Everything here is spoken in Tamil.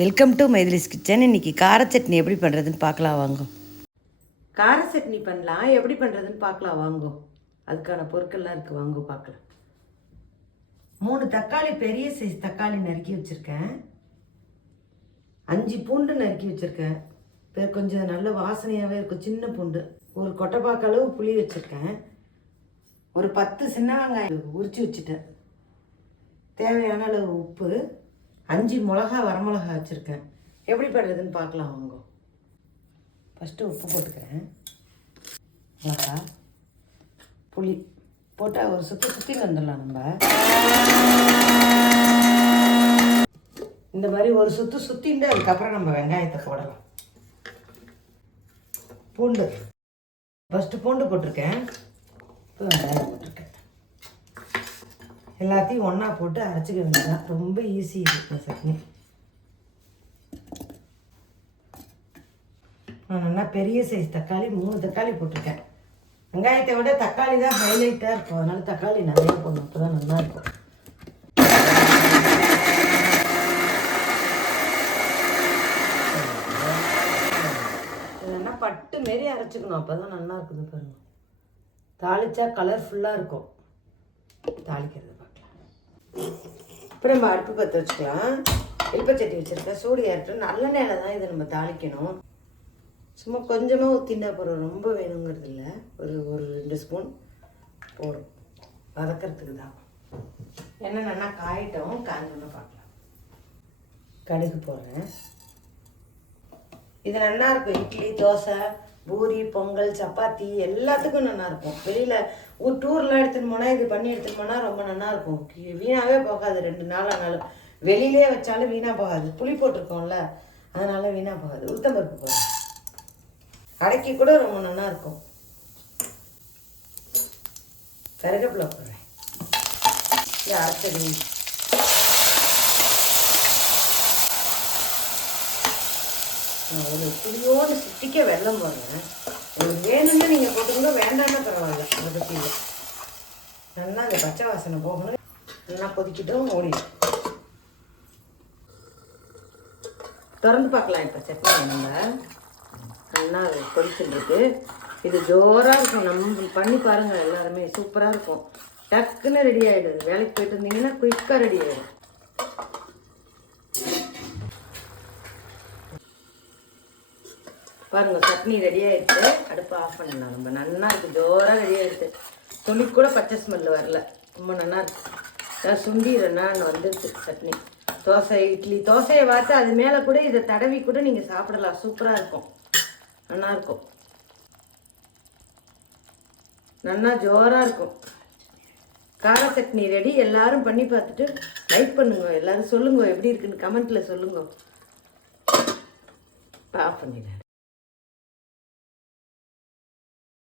வெல்கம் டு மைதிலிஸ் கிச்சன் இன்னைக்கு கார சட்னி எப்படி பண்ணுறதுன்னு பார்க்கலாம் வாங்க. கார சட்னி பண்ணலாம். எப்படி பண்ணுறதுன்னு பார்க்கலாம் வாங்கோ. அதுக்கான பொருட்கள்லாம் இருக்குது வாங்க பார்க்கலாம். மூணு தக்காளி பெரிய சைஸ் தக்காளி நறுக்கி வச்சுருக்கேன். அஞ்சு பூண்டு நறுக்கி வச்சுருக்கேன். பேர் கொஞ்சம் நல்ல வாசனையாகவே இருக்கும் சின்ன பூண்டு. ஒரு கொட்டைப்பாக்க அளவு புளி வச்சுருக்கேன். ஒரு பத்து சின்ன வெங்காயம் உரிச்சு வச்சுட்டேன். தேவையான அளவு உப்பு. அஞ்சு மிளகா வரமிளகா வச்சுருக்கேன். எப்படி பண்ணுறதுன்னு பார்க்கலாம் வாங்க. ஃபஸ்ட்டு உப்பு போட்டுக்கிறேன். மிளகா புளி. போட்டால் ஒரு சுற்றி சுற்றி வந்துடலாம் நம்ம. இந்த மாதிரி ஒரு சுற்று சுற்றிட்டு அதுக்கப்புறம் நம்ம வெங்காயத்தை போடலாம். பூண்டு. ஃபஸ்ட்டு பூண்டு போட்டிருக்கேன். இப்போ வெங்காயம் போட்டிருக்கேன். எல்லாத்தையும் ஒன்றா போட்டு அரைச்சிக்க வேண்டியதான் ரொம்ப ஈஸி இது சட்னி. நான் நல்லா பெரிய சைஸ் தக்காளி மூணு தக்காளி போட்டிருக்கேன். வெங்காயத்தை விட தக்காளி தான் ஹைலைட்டாக இருக்கும். அதனால தக்காளி நிறையா போடணும். அப்போ தான் நல்லா இருக்கும். இல்லைன்னா பட்டு மாரி அரைச்சிக்கணும். அப்போ தான் நல்லா இருக்குது பாருங்க. தாளிச்சா கலர்ஃபுல்லாக இருக்கும். தாளிக்கிறது. இப்போ நம்ம அடுப்பு பற்ற வச்சுக்கலாம். எலுப்பச்சட்டி வச்சுருக்கேன் சூடு ஏறட்டும். நல்ல நேரம் தான் இதை நம்ம தாளிக்கணும். சும்மா கொஞ்சமாக ஊற்றினா போகிறோம் ரொம்ப வேணுங்கிறது இல்லை. ஒரு ஒரு ரெண்டு ஸ்பூன் போடும் வதக்கிறதுக்கு தான். எண்ணெய் நல்லா காயிட்டோம். காஞ்சோன்னு பார்க்கலாம். கடுகு போடுறேன். இது நல்லா இருக்கும். இட்லி தோசை பூரி பொங்கல் சப்பாத்தி எல்லாத்துக்கும் நல்லா இருக்கும். வெளியில் ஒரு டூர்லாம் எடுத்துன்னு போனால் இது பண்ணி எடுத்துன்னு போனால் ரொம்ப நல்லா இருக்கும். வீணாகவே வீணாவே போகாது ரெண்டு நாள் ஆனாலும். வெளியிலே வச்சாலும் வீணாக போகாது. புளி போட்டிருக்கோம்ல அதனால வீணாக போகாது. உளுத்தம்பருப்பு போகாது அடக்கி கூட ரொம்ப நல்லா இருக்கும். கருகப்பில் போடுறேன். அரைச்சது ஒரு புளியோடு சிட்டிக்க வெள்ளம் போடுறேன். உங்களுக்கு வேணும்னா நீங்கள் போட்டுக்கூட வேண்டாம்னா பரவாயில்ல அதை பற்றி இல்லை. நல்லா அந்த பச்சை வாசனை போகணும். நல்லா கொதிக்கிட்டோம் ஓடிடும். திறந்து பார்க்கலாம் இப்போ சட்னி நம்ம. நல்லா அது இது ஜோராக இருக்கும். நம்ம பண்ணி பாருங்கள் எல்லாருமே. சூப்பராக இருக்கும். டக்குன்னு ரெடி ஆகிடுது வேலைக்கு போயிட்டு இருந்தீங்கன்னா குயிக்காக ரெடி ஆகிடும் பாருங்கள் சட்னி ரெடியாகிடுச்சு ஆயிடுச்சு. அடுப்பு ஆஃப் பண்ணலாம் ரொம்ப. நல்லா இருக்குது ஜோராக ரெடி ஆயிடுச்சு. துளி கூட பச்சை ஸ்மெல் வரல. ரொம்ப நல்லா இருக்குது அதான் சுண்டி ரெண்டு வந்துடுச்சு சட்னி. தோசை இட்லி. தோசையை பார்த்து அது மேலே கூட இதை தடவி கூட நீங்கள் சாப்பிடலாம். சூப்பராக இருக்கும். நல்லாயிருக்கும் நல்லா ஜோராக இருக்கும். கார சட்னி ரெடி எல்லாரும் பண்ணி பார்த்துட்டு லைக் பண்ணுங்க. எல்லாரும் சொல்லுங்க. எப்படி இருக்குன்னு கமெண்ட்ல சொல்லுங்க. ஆஃப் பண்ணிடுறேன்.